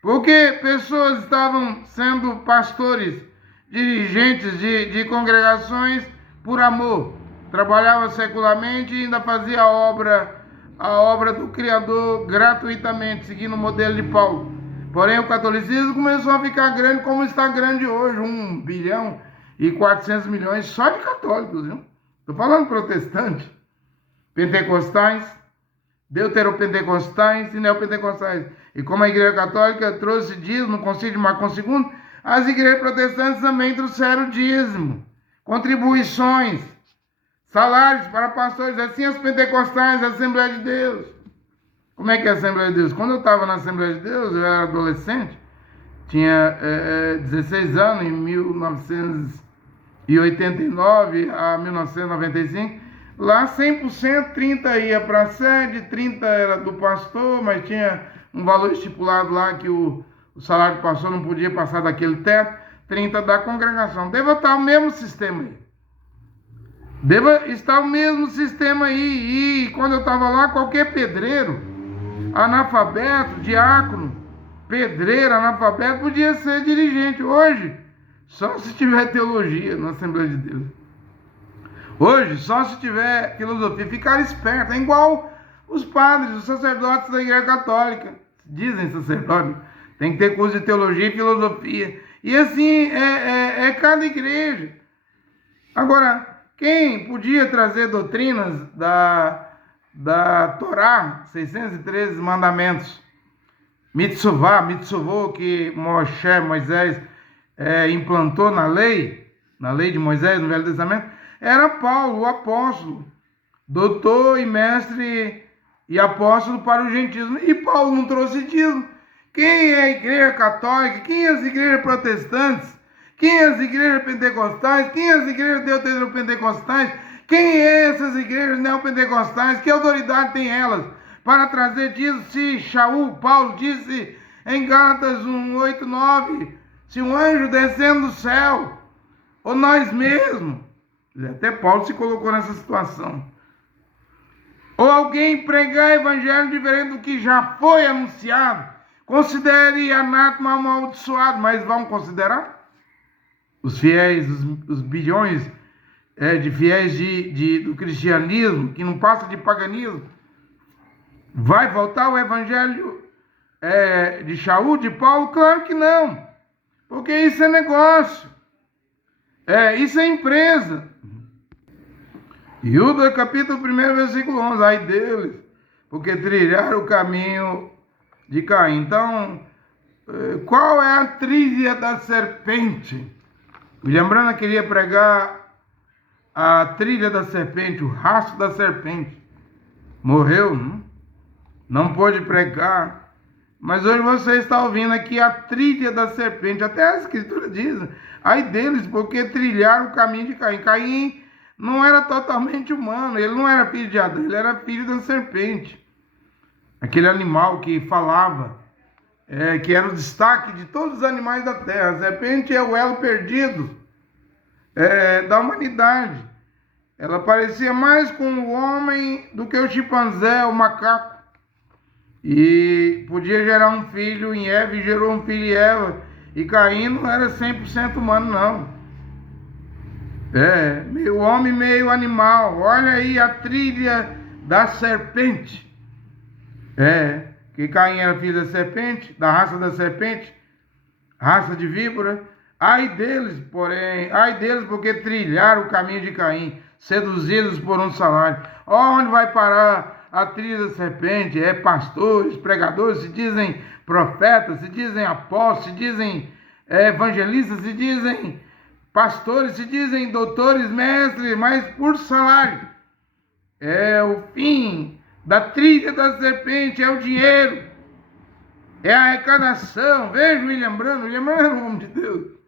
Porque pessoas estavam sendo pastores, dirigentes de congregações por amor. Trabalhava secularmente e ainda fazia a obra do Criador gratuitamente, seguindo o modelo de Paulo. Porém, o catolicismo começou a ficar grande como está grande hoje, 1 bilhão e 400 milhões só de católicos, viu? Estou falando protestantes, pentecostais, deuteropentecostais e neopentecostais. E como a igreja católica trouxe dízimo no concílio de Macon II, as igrejas protestantes também trouxeram dízimo, contribuições, salários para pastores, assim as pentecostais, a Assembleia de Deus. Como é que é a Assembleia de Deus? Quando eu estava na Assembleia de Deus, eu era adolescente, tinha 16 anos, em 1989 a 1995, lá 100%, 30 ia para a sede, 30 era do pastor, mas tinha um valor estipulado lá que o salário do pastor não podia passar daquele teto, 30 da congregação. Deve estar o mesmo sistema aí. Deva estar o mesmo sistema aí. E quando eu estava lá, qualquer pedreiro, analfabeto, diácono, pedreiro, analfabeto, podia ser dirigente. Hoje, só se tiver teologia na Assembleia de Deus. Hoje, só se tiver filosofia. Ficar esperto. É igual os padres, os sacerdotes da Igreja Católica. Dizem sacerdote. Tem que ter curso de teologia e filosofia. E assim é cada igreja. Agora, quem podia trazer doutrinas da Torá, 613 mandamentos, mitzvot, que Moisés implantou na lei de Moisés, no Velho Testamento, era Paulo, o apóstolo, doutor e mestre e apóstolo para o gentismo. E Paulo não trouxe dízimo. Quem é a igreja católica? Quem é as igrejas protestantes? Quem é as igrejas pentecostais? Quem é as igrejas deuteropentecostais? Quem é essas igrejas neopentecostais? Que autoridade tem elas para trazer dízimo? Se Paulo disse em Gálatas 1:8-9, se um anjo descendo do céu, ou nós mesmos, até Paulo se colocou nessa situação, ou alguém pregar evangelho diferente do que já foi anunciado, considere anátema amaldiçoado. Mas vão considerar? Os fiéis, os bilhões de fiéis do cristianismo, que não passa de paganismo, vai voltar o evangelho de Shaul, de Paulo? Claro que não, porque isso é negócio, isso é empresa. Júda, capítulo 1, versículo 11, ai deles, porque trilharam o caminho de Caim. Então, qual é a trilha da serpente? William Branham queria pregar a trilha da serpente, o rastro da serpente. Morreu, não pôde pregar. Mas hoje você está ouvindo aqui a trilha da serpente. Até a Escritura diz, ai deles, porque trilharam o caminho de Caim. Caim não era totalmente humano, ele não era filho de Adão, ele era filho da serpente. Aquele animal que falava, que era o destaque de todos os animais da terra. A serpente é o elo perdido da humanidade. Ela parecia mais com o homem do que o chimpanzé, o macaco. E podia gerar um filho em Eva, e gerou um filho em Eva. E Caim não era 100% humano, não. Meio homem, meio animal. Olha aí a trilha da serpente. Que Caim era filho da serpente, da raça da serpente, raça de víbora. Ai deles, porque trilharam o caminho de Caim, seduzidos por um salário. Onde vai parar a trilha da serpente? Pastores, pregadores, se dizem profetas, se dizem apóstolos, se dizem evangelistas, se dizem pastores, se dizem doutores, mestres, mas por salário. O fim da trilha da serpente, é o dinheiro, é a arrecadação. Veja William Branham era um homem de Deus.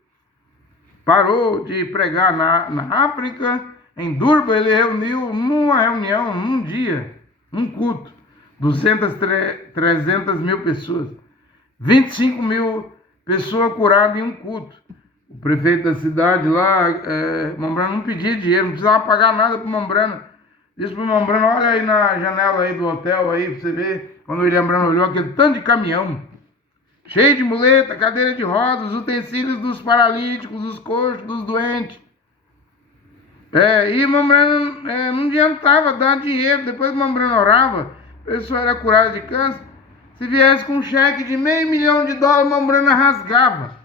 Parou de pregar na África, em Durban. Ele reuniu numa reunião, num dia, um culto, 300 mil pessoas, 25 mil pessoas curadas em um culto. O prefeito da cidade lá, Mombrana, não pedia dinheiro, não precisava pagar nada para o Mombrana. Disse para o Mombrana, olha aí na janela aí do hotel aí, para você ver. Quando o William Branham olhou, aquele tanto de caminhão, cheio de muleta, cadeira de rodas, utensílios dos paralíticos, dos coxos, dos doentes. E o Mombrana não adiantava dar dinheiro. Depois que o Mombrana orava, a pessoa era curada de câncer. Se viesse com um cheque de $500 mil, o Mombrana rasgava.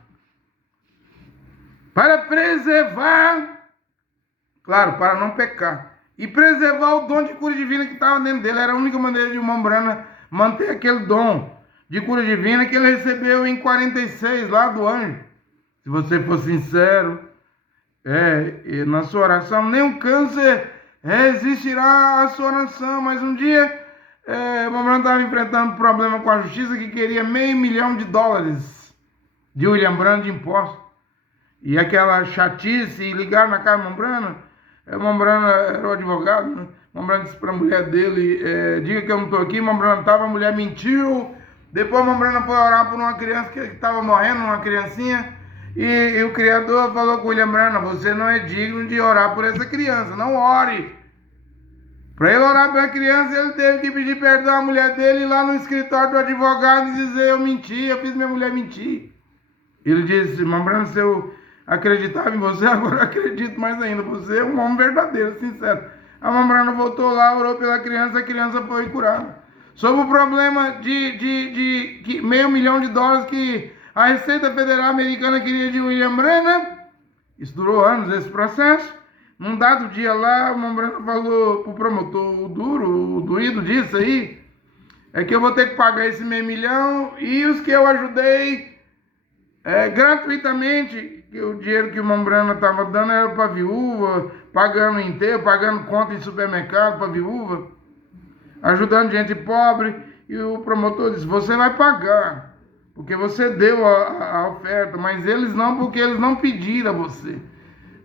Para preservar, claro, para não pecar. E preservar o dom de cura divina que estava dentro dele. Era a única maneira de Mombrana manter aquele dom de cura divina que ele recebeu em 46, lá do anjo. Se você for sincero, na sua oração, nenhum câncer resistirá à sua oração. Mas um dia, Mombrana estava enfrentando um problema com a justiça, que queria $500 mil de William Branham de impostos. E aquela chatice, e ligaram na casa do Mombrana. Mombrana era o advogado, né? Mombrana disse para a mulher dele, diga que eu não estou aqui. Mombrana estava, a mulher mentiu. Depois Mombrana foi orar por uma criança que estava morrendo, uma criancinha. E o Criador falou com William Branham: você não é digno de orar por essa criança, não ore. Para ele orar pela criança, ele teve que pedir perdão à mulher dele ir lá no escritório do advogado e dizer: eu menti, eu fiz minha mulher mentir. Ele disse: irmão Branham, se eu acreditava em você, agora eu acredito mais ainda. Você é um homem verdadeiro, sincero. A irmã Branham voltou lá, orou pela criança, a criança foi curada. Sobre o problema de $500 mil que a Receita Federal Americana queria de William Branham, isso durou anos, esse processo. Num dado dia lá, o irmão Branham falou pro promotor: o doído disso aí é que eu vou ter que pagar esse $500 mil e os que eu ajudei gratuitamente, que o dinheiro que o irmão Branham estava dando era para viúva, pagando inteiro, pagando conta em supermercado para viúva, ajudando gente pobre. E o promotor disse: você vai pagar, porque você deu a oferta, mas eles não, porque eles não pediram a você.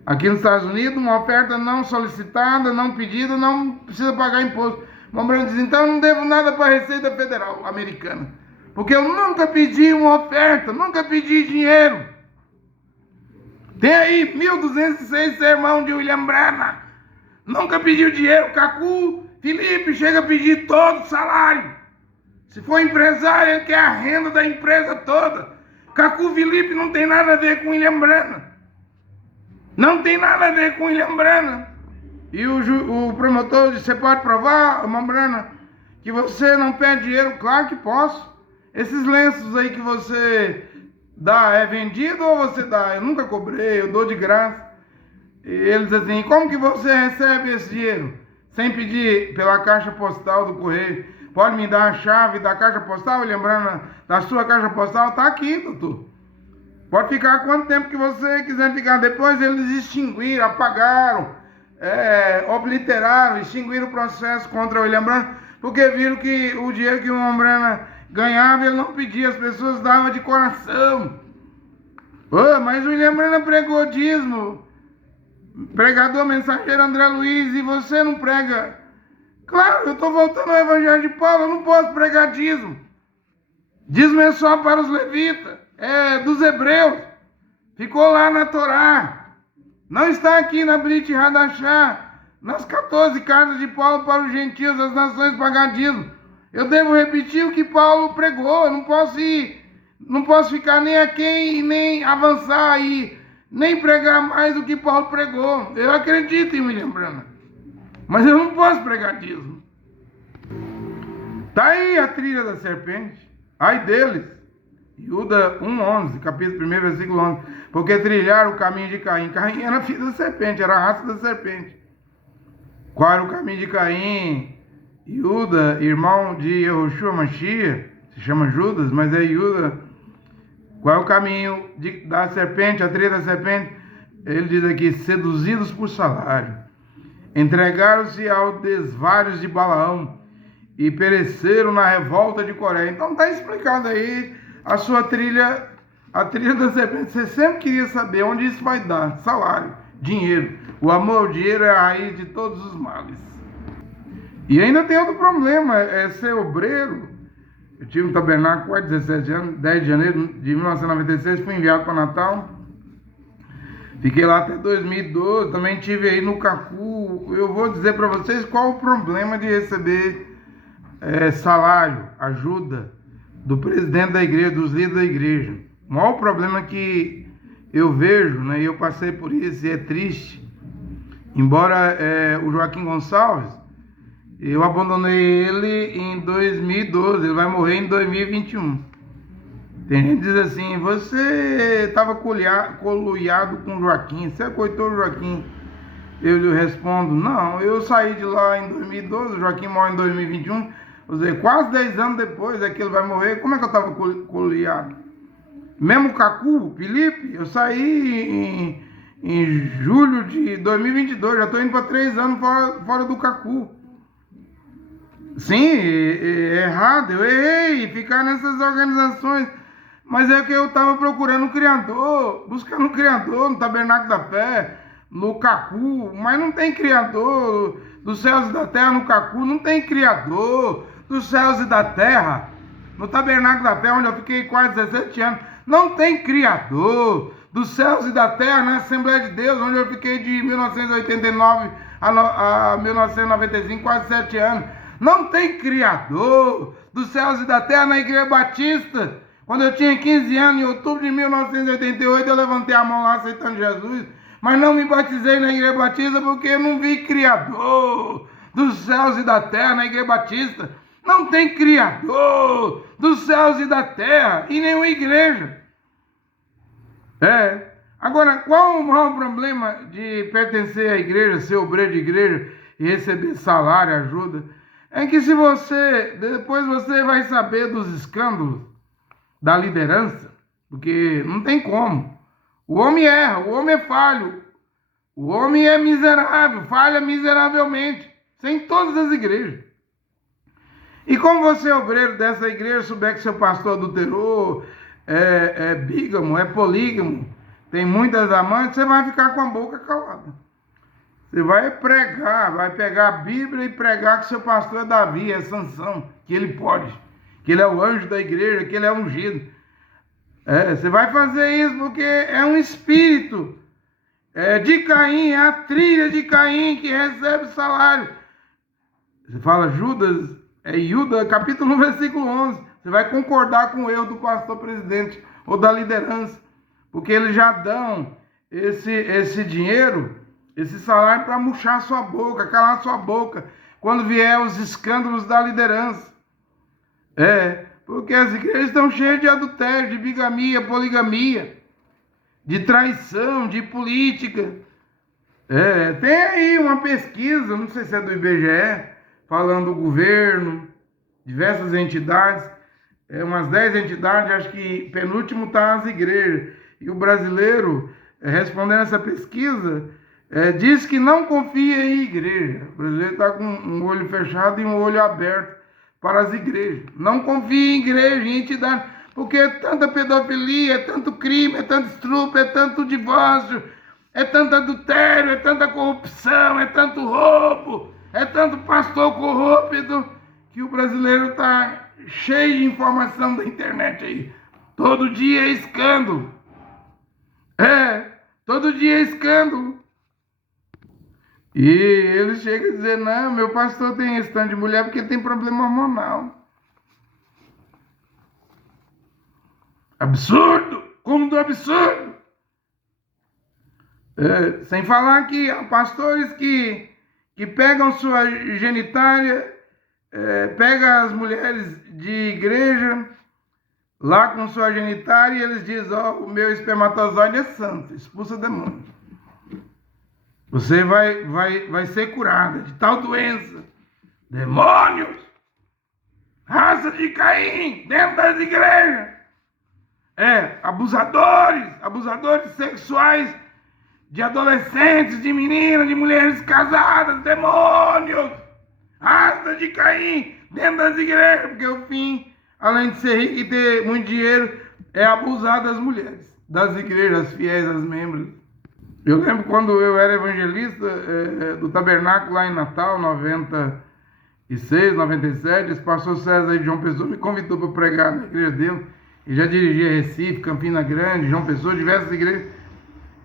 Aqui nos Estados Unidos, uma oferta não solicitada, não pedida, não precisa pagar imposto. O irmão Branham diz: então eu não devo nada para a Receita Federal Americana, porque eu nunca pedi uma oferta, nunca pedi dinheiro. Tem aí 1.206 sermão de William Branham. Nunca pediu dinheiro. Cacu Felipe chega a pedir todo o salário. Se for empresário, ele quer a renda da empresa toda. Cacu Felipe não tem nada a ver com William Branham. Não tem nada a ver com William Branham. E o promotor disse: você pode provar, irmão Branham, que você não pede dinheiro? Claro que posso. Esses lenços aí que você dá é vendido ou você dá? Eu nunca cobrei, eu dou de graça. E ele diz assim: como que você recebe esse dinheiro? Sem pedir pela caixa postal do correio. Pode me dar a chave da caixa postal, lembrando da sua caixa postal? Está aqui, doutor. Pode ficar quanto tempo que você quiser ficar. Depois eles extinguiram, apagaram, obliteraram, extinguiram o processo contra o William Branham, porque viram que o dinheiro que o William Branham ganhava, ele não pedia, as pessoas davam de coração. Mas o William Branham pregou dízimo. Pregador, mensageiro André Luiz, e você não prega? Claro, eu estou voltando ao Evangelho de Paulo, eu não posso pregar dízimo. Dízimo é só para os levitas, é dos hebreus. Ficou lá na Torá. Não está aqui na Brit Hadashah, nas 14 cartas de Paulo para os gentios, as nações pagar dízimo. Eu devo repetir o que Paulo pregou, eu não posso ficar nem aquém e nem avançar aí, nem pregar mais do que Paulo pregou. Eu acredito em William Branham, mas eu não posso pregar dízimo. Está aí a trilha da serpente. Ai deles. Júda 1:11, capítulo 1, versículo 11. Porque trilharam o caminho de Caim. Caim era filho da serpente, era a raça da serpente. Qual era o caminho de Caim? Júda, irmão de Yehoshua Mashiach, se chama Judas, mas é Júda. Qual é o caminho da serpente, a trilha da serpente? Ele diz aqui: seduzidos por salário, entregaram-se aos desvários de Balaão e pereceram na revolta de Coré. Então está explicado aí a sua trilha, a trilha da serpente. Você sempre queria saber onde isso vai dar: salário, dinheiro. O amor ao dinheiro é a raiz de todos os males. E ainda tem outro problema, é ser obreiro. Eu tive um tabernáculo há 17 anos, 10 de janeiro de 1996, fui enviado para Natal. Fiquei lá até 2012, também tive aí no Cacu. Eu vou dizer para vocês qual o problema de receber salário, ajuda do presidente da igreja, dos líderes da igreja. O maior problema que eu vejo, né, e eu passei por isso, e é triste, embora o Joaquim Gonçalves, eu abandonei ele em 2012, ele vai morrer em 2021. Tem gente que diz assim: você estava coluiado com o Joaquim, você coitou o Joaquim. Eu respondo: não, eu saí de lá em 2012, o Joaquim morre em 2021, ou seja, quase 10 anos depois é que ele vai morrer. Como é que eu estava coluiado? Mesmo o Cacu Felipe, eu saí em julho de 2022, já estou indo para 3 anos fora do Cacu. Sim, é errado, eu errei ficar nessas organizações, mas é que eu estava procurando o Criador, buscando o Criador no Tabernáculo da Fé, no Cacu, mas não tem Criador dos céus e da terra no Cacu, não tem Criador dos céus e da terra. No Tabernáculo da Fé, onde eu fiquei quase 17 anos, não tem Criador dos céus e da terra na Assembleia de Deus, onde eu fiquei de 1989 a 1995, quase 7 anos. Não tem Criador dos céus e da terra na Igreja Batista. Quando eu tinha 15 anos, em outubro de 1988, eu levantei a mão lá aceitando Jesus, mas não me batizei na Igreja Batista porque eu não vi Criador dos céus e da terra na Igreja Batista. Não tem Criador dos céus e da terra em nenhuma igreja. Agora, qual o maior problema de pertencer à igreja, ser obreiro de igreja e receber salário, ajuda? É que se depois você vai saber dos escândalos da liderança, porque não tem como. O homem erra, o homem é falho, o homem é miserável, falha miseravelmente. Isso é em todas as igrejas. E como você é obreiro dessa igreja, souber que seu pastor adulterou, é bígamo, é polígamo, tem muitas amantes, você vai ficar com a boca calada. Você vai pregar, vai pegar a Bíblia e pregar que seu pastor é Davi, é Sansão, que ele pode, que ele é o anjo da igreja, que ele é ungido. Você vai fazer isso porque é um espírito de Caim, é a trilha de Caim que recebe salário. Você fala Judas, Iuda, capítulo 1, versículo 11. Você vai concordar com o erro do pastor presidente ou da liderança, porque eles já dão esse dinheiro, esse salário para murchar sua boca, calar sua boca, quando vier os escândalos da liderança. Porque as igrejas estão cheias de adultério, de bigamia, poligamia, de traição, de política. Tem aí uma pesquisa, não sei se é do IBGE, falando do governo, diversas entidades, umas 10 entidades, acho que penúltimo está as igrejas. E o brasileiro, respondendo essa pesquisa, diz que não confia em igreja. O brasileiro está com um olho fechado e um olho aberto para as igrejas. Não confia em igreja, em entidade, porque é tanta pedofilia, é tanto crime, é tanto estupro, é tanto divórcio, é tanto adultério, é tanta corrupção, é tanto roubo, é tanto pastor corrupto, que o brasileiro está cheio de informação da internet aí. Todo dia é escândalo. Todo dia é escândalo. E ele chega a dizer, não, meu pastor tem esse tanto de mulher porque tem problema hormonal. Absurdo! Como do absurdo! Sem falar que há pastores que pegam sua genitália, pegam as mulheres de igreja lá com sua genitália e eles dizem, o meu espermatozoide é santo, expulsa demônio. Você vai ser curada de tal doença. Demônios! Raça de Caim dentro das igrejas. Abusadores sexuais de adolescentes, de meninas, de mulheres casadas, demônios! Raça de Caim dentro das igrejas, porque o fim, além de ser rico e ter muito dinheiro, é abusar das mulheres, das igrejas fiéis, as membros. Eu lembro quando eu era evangelista do tabernáculo lá em Natal, 96, 97, esse pastor César de João Pessoa me convidou para pregar na igreja dele. Ele já dirigia Recife, Campina Grande, João Pessoa, diversas igrejas.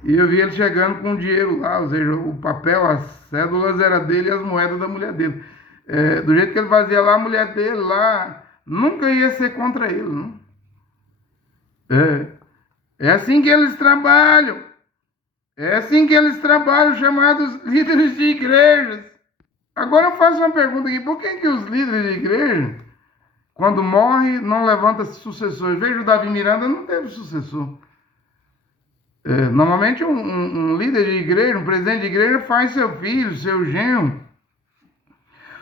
E eu vi ele chegando com dinheiro lá, ou seja, o papel, as cédulas era dele e as moedas da mulher dele. Do jeito que ele fazia lá, a mulher dele lá nunca ia ser contra ele. Não? É assim que eles trabalham. É assim que eles trabalham, chamados líderes de igrejas. Agora eu faço uma pergunta aqui. Por que os líderes de igreja, quando morre, não levanta sucessores? Veja, o Davi Miranda não teve sucessor. Normalmente um líder de igreja, um presidente de igreja faz seu filho, seu genro,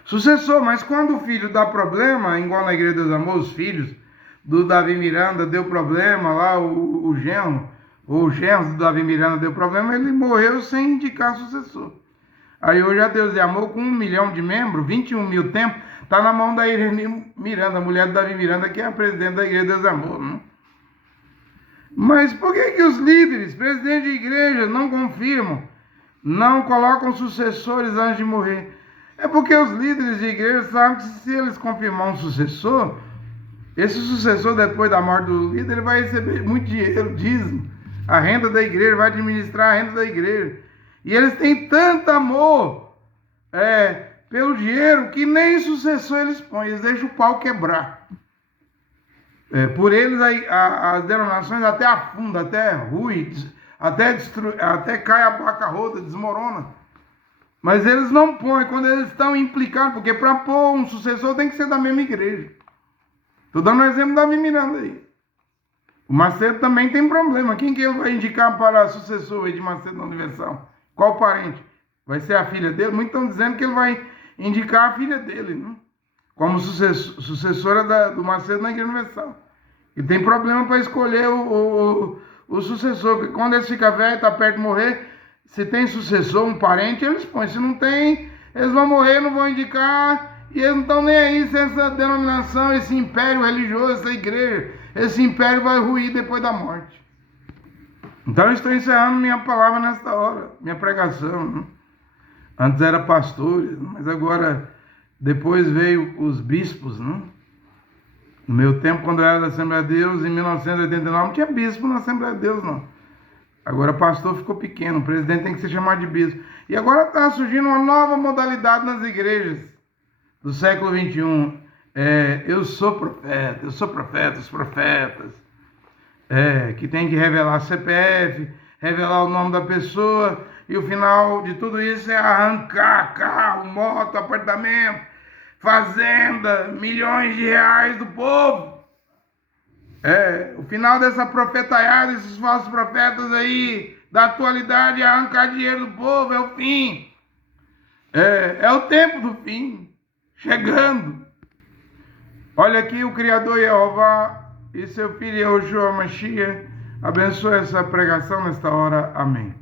sucessor. Mas quando o filho dá problema, igual na Igreja dos Amores, os filhos do Davi Miranda deu problema lá, o genro, ou o genro do Davi Miranda deu problema, ele morreu sem indicar sucessor. Aí hoje a Deus de Amor, com 1 milhão de membros, 21 mil templos, está na mão da Irene Miranda, a mulher do Davi Miranda, que é a presidente da Igreja Deus de Amor. Não? Mas por que os líderes, presidentes de igreja, não confirmam, não colocam sucessores antes de morrer? É porque os líderes de igreja sabem que se eles confirmar um sucessor, esse sucessor, depois da morte do líder, ele vai receber muito dinheiro, dízimo, a renda da igreja, vai administrar a renda da igreja. E eles têm tanto amor pelo dinheiro que nem sucessor eles põem, eles deixam o pau quebrar. Por eles as denominações até afundam, até ruem, até cai a bancarrota, desmorona. Mas eles não põem quando eles estão implicados, porque para pôr um sucessor tem que ser da mesma igreja. Estou dando um exemplo da Miranda aí. O Macedo também tem problema. Quem que ele vai indicar para sucessor de Macedo na Universal? Qual parente? Vai ser a filha dele? Muitos estão dizendo que ele vai indicar a filha dele, né? Como sucessora do Macedo na Igreja Universal. E tem problema para escolher o sucessor, porque quando ele fica velho, está perto de morrer, se tem sucessor, um parente, eles põem. Se não tem, eles vão morrer, não vão indicar, e eles não estão nem aí se essa denominação, esse império religioso, essa igreja, esse império vai ruir depois da morte. Então eu estou encerrando minha palavra nesta hora, minha pregação, né? Antes era pastores, mas agora, depois veio os bispos, né? No meu tempo, quando eu era da Assembleia de Deus, em 1989, não tinha bispo na Assembleia de Deus, não. Agora pastor ficou pequeno, o presidente tem que ser chamado de bispo. E agora está surgindo uma nova modalidade nas igrejas do século XXI. Eu sou profeta, os profetas. Que tem que revelar CPF, revelar o nome da pessoa, e o final de tudo isso é arrancar carro, moto, apartamento, fazenda, milhões de reais do povo. O final dessa profetaiada, esses falsos profetas aí da atualidade, é arrancar dinheiro do povo, é o fim. É o tempo do fim, chegando. Olha aqui o Criador Jeová e seu filho Yehoshua Mashiach abençoe essa pregação nesta hora. Amém.